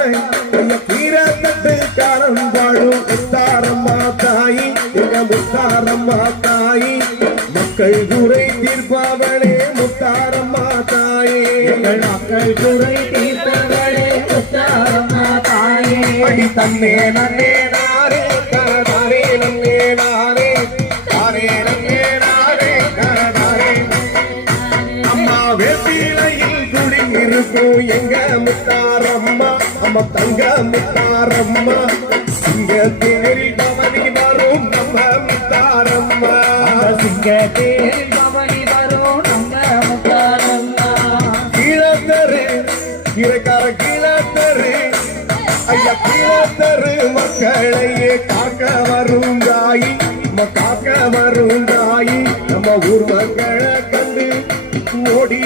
கீரை தட்டு காலம் வாழும் முத்தாரம்மா தாயி எங்க முத்தாரம்மா தாயி மக்கள் குறை தீர்ப்பவளே முத்தாரம்மா தாயே எங்கள் மக்கள் குறை தீர்ப்பவளே முத்தாரம்மா தாயே அடி தன்னே நன்னே நாரே கரதாரே நன்னே நாரே தாரே நன்னே நாரே கரதாரே அம்மா வேப்பிலையில் குடி இருக்கும் எங்க முத்தாரம்மா அம்மா தங்க முத்தாரம்மா சிங்க தேரில் பவனி வரும் நம்ம முத்தாரம்மா சிங்க தேரில் பவனி வரும் நம்ம முத்தாரம்மா கீழத்தரு இறக்கார கீழத்தரு ஐயா கீழத்தரு மக்களையே காக்க வரும் தாயி காக்க வரும் தாயி நம்ம ஊர் மக்களை கண்டு ஓடி